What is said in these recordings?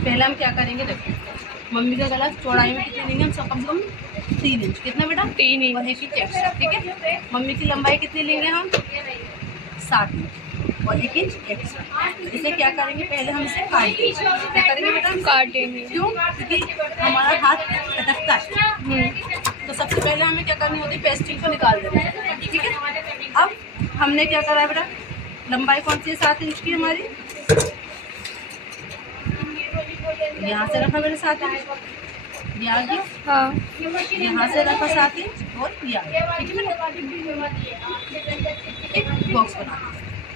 पहले हम क्या करेंगे, देखो मम्मी का गला चौड़ाई में कितनी लेंगे हम, सब कम से कम 3 इंच। कितना बेटा? 3 इंच। और 1 इंच एक्स्ट्रा, ठीक है। मम्मी की लंबाई कितनी लेंगे हम? 7 इंच और 1 इंच एक्स्ट्रा। इसे क्या करेंगे, पहले हम इसे काटेंगे। क्या करेंगे बेटा? काटेंगे। क्यों? क्योंकि हमारा हाथ अटकता है। तो सबसे पहले हमें क्या करनी होती है, पेस्टिंग को निकाल देना है, ठीक है। अब हमने क्या करा बेटा, लंबाई कौन सी है 7 इंच की हमारी, यहाँ से रखा मेरे 7 इंच, ये आ गया। हाँ। यहाँ से रखा 7 इंच और ये आ गया, ठीक है। एक बॉक्स बना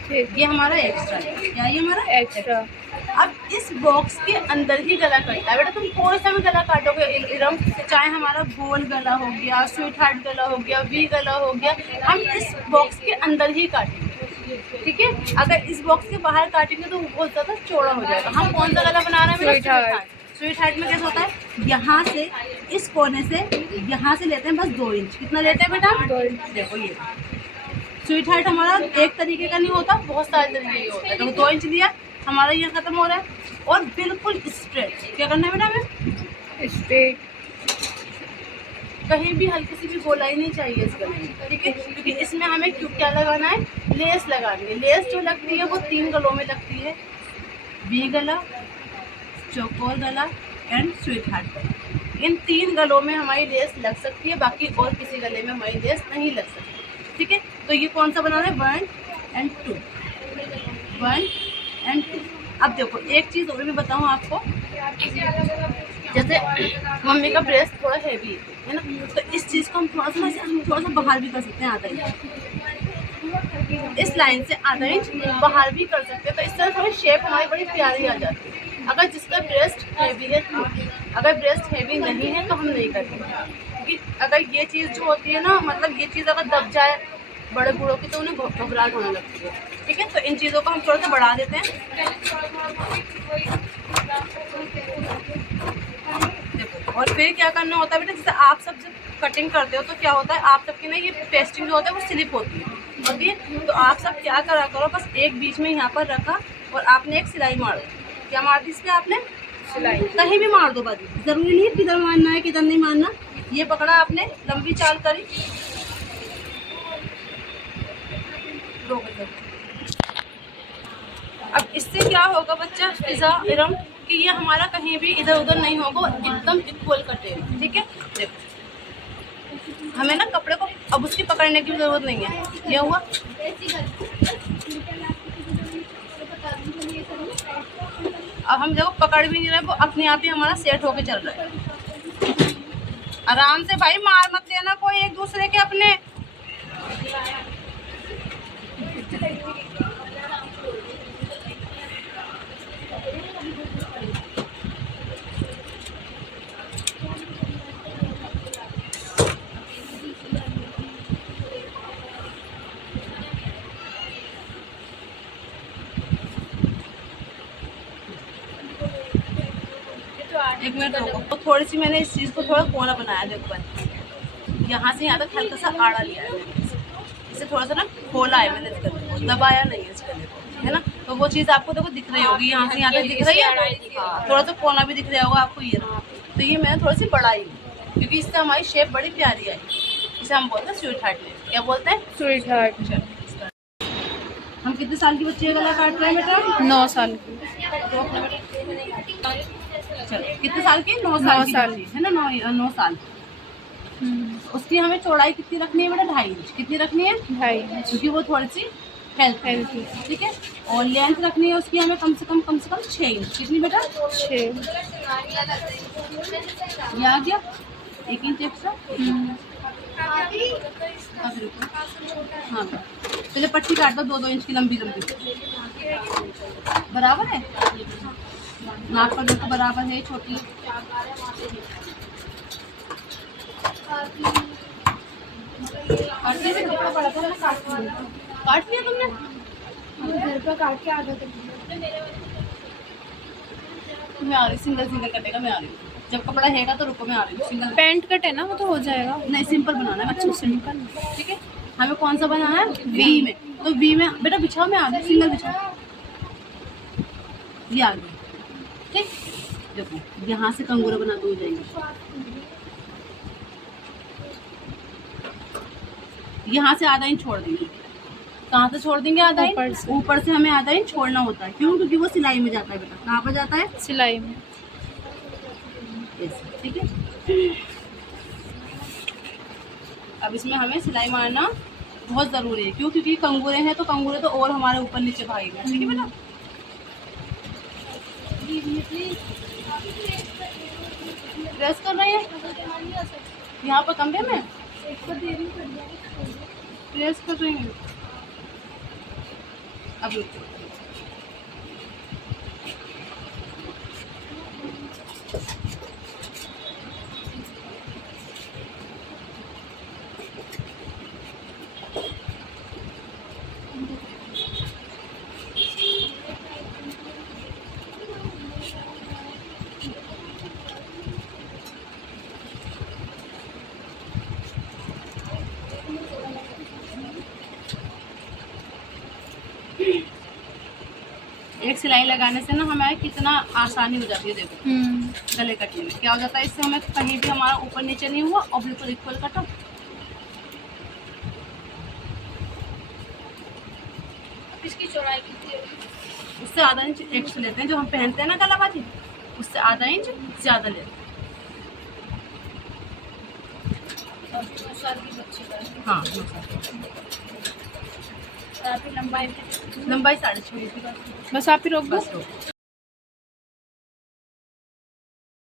ठीक। ये हमारा एक्स्ट्रा है, क्या ये हमारा एक्स्ट्रा। अब इस बॉक्स के अंदर ही गला कटता है बेटा। तुम कोई सा भी गला काटोगे इरम, चाहे हमारा गोल गला हो गया, स्वीट हार्ट गला हो गया, वी गला हो गया, हम इस बॉक्स के अंदर ही काटेंगे, ठीक है। अगर इस बॉक्स के बाहर काटेंगे तो बहुत ज़्यादा चौड़ा हो जाएगा। हम कौन सा गला बना रहे हैं? Sweet heart. स्वीट हार्ट में कैसा होता है, यहाँ से इस कोने से यहाँ से लेते हैं बस 2 इंच। कितना लेते हैं बेटा? 2 इंच। देखो ये स्वीट हार्ट हमारा एक तरीके का नहीं होता, बहुत सारे तरीके का होता है। तो 2 इंच लिया, हमारा ये खत्म हो रहा है। और बिल्कुल स्ट्रेट क्या करना है बेटा हमें, स्ट्रेट। कहीं भी हल्की सी भी गोलाई नहीं चाहिए इस गले में, ठीक है। क्योंकि इसमें हमें क्यों क्या लगाना है, लेस लगानी है। लेस जो लगती है वो 3 गलों में लगती है, वी गला, चौकोर गला एंड स्वीट हार्ट गला। इन 3 गलों में हमारी लेस लग सकती है, बाकी और किसी गले में हमारी लेस नहीं लग सकती, ठीक है। तो ये कौन सा बनाना है, 1 और 2, 1 और 2। अब देखो एक चीज़ और भी बताऊँ आपको, जैसे मम्मी का ब्रेस्ट थोड़ा हैवी है ना, तो इस चीज़ को हम थोड़ा सा बाहर भी कर सकते हैं, आधा इंच इस लाइन से आधा इंच बाहर भी कर सकते हैं। तो इस तरह थोड़ी शेप हमारी बड़ी प्यारी आ जाती है। अगर जिसका ब्रेस्ट हैवी है तो, अगर ब्रेस्ट हैवी नहीं है तो हम नहीं करेंगे, क्योंकि अगर ये चीज़ जो होती है ना, मतलब ये चीज़ अगर दब जाए बड़े बूढ़ों की तो उन्हें घबराहट होने लगती है, ठीक है। तो इन चीज़ों को हम थोड़ा सा बढ़ा देते हैं। देखो और फिर क्या करना होता है बेटा, जैसे आप सब जब कटिंग करते हो तो क्या होता है, आप सबकी ना ये पेस्टिंग जो होता है वो स्लिप होती है। तो आप सब क्या करा करो, बस एक बीच में यहाँ पर रखा और आपने एक सिलाई मार दी। क्या मार दी इस पर आपने? सिलाई। कहीं भी मार दो बाजी, जरूरी नहीं है किधर मारना है किधर नहीं मारना। ये पकड़ा आपने, लंबी चाल करी, अब इससे क्या होगा बच्चा फिजा इरम, कि ये हमारा कहीं भी इधर उधर नहीं होगा, एकदम इक्वल कटेगा, ठीक है। देखो हमें ना कपड़े को अब उसकी पकड़ने की जरूरत नहीं है। ये हुआ, अब हम देखो पकड़ भी नहीं रहे, वो अपने आप ही हमारा सेट होके चल रहा है। आराम से भाई, मार मत लेना कोई एक दूसरे के अपने। एक मिनट रुको, तो थोड़ी सी मैंने इस चीज़ को थोड़ा कोना बनाया, देखो यहाँ से यहाँ तक हल्का सा आड़ा लिया है मैंने, इसे थोड़ा सा ना खोला है मैंने, दबाया नहीं है इस गले को, है ना। तो वो चीज़ आपको देखो दिख रही होगी, यहाँ से यहाँ तक दिख रही है, थोड़ा सा कोना भी दिख रहा होगा आपको ये। तो ये मैंने थोड़ी सी बढ़ाई क्योंकि इससे हमारी शेप बड़ी प्यारी आई। इसे हम बोलते हैं स्वीट हार्ट। क्या बोलते हैं? Sweet heart. हम कितने साल की बच्ची का गला काट रहे हैं बेटा? 9 साल की। चलो कितने साल की? 9 साल है ना, 9 साल। उसकी हमें चौड़ाई कितनी रखनी है बेटा? 2.5 इंच। कितनी रखनी है? 2.5 इंच, क्योंकि वो थोड़ी सी हेल्थी, ठीक है। और लेंथ रखनी है उसकी हमें कम से कम 6 इंच। कितनी बेटा? 6। ये आ गया 1 इंच एक्स्ट्रा। हाँ पहले पट्टी काट दो 2-2 इंच की लंबी लंबी, बराबर है। नाक पर देखो बराबर है, छोटी काट लिया, कपड़ा पड़ा था ना, काट लिया तुमने? घर पर काट के आधा मैं आ रही, सिंगल कटेगा, मैं आ रही हूँ। जब कपड़ा हैगा तो रुको, मैं आ रही हूँ। सिंगल पैंट कट है ना, वो तो हो जाएगा। नहीं सिंपल बनाना है बच्चों, सिंपल, ठीक है। हमें कौन सा बनाना है? वी में। तो वी में बेटा बिछाओ, मैं आ रही हूँ, सिंगल बिछाओ। ये आ गया, ठीक, देखो यहाँ से कंगूरा बनाते हो जाएंगे, यहाँ से आधा इंच छोड़ देंगे। कहाँ से छोड़ देंगे? आधा ऊपर इंच। से। ऊपर से हमें आधा इंच छोड़ना होता है, क्यों? क्योंकि वो सिलाई में जाता है बेटा। कहाँ पर जाता है? सिलाई में। ऐसे, ठीक है। अब इसमें हमें सिलाई मारना बहुत ज़रूरी है, क्यों? क्योंकि कंगूरे हैं तो कंगूरे तो और हमारे ऊपर नीचे भागेगा, ठीक है बेटा। प्रेस कर रहे हैं यहाँ पर कमरे में, प्रेस कर रहे हैं। अब एक सिलाई लगाने से ना हमें कितना आसानी हो जाती है। देखो गले कटने में क्या हो जाता है, इससे हमें कहीं भी हमारा ऊपर नीचे नहीं हुआ और बिल्कुल इक्वल कटा। इसकी चौड़ाई कितनी है? उससे आधा इंच एक्स्ट्रा लेते हैं, जो हम पहनते हैं ना गलाबाजी, उससे आधा इंच ज़्यादा लेते हैं। हाँ, लंबाई लंबाई 6.5 बस आप ही रोक दो। बस।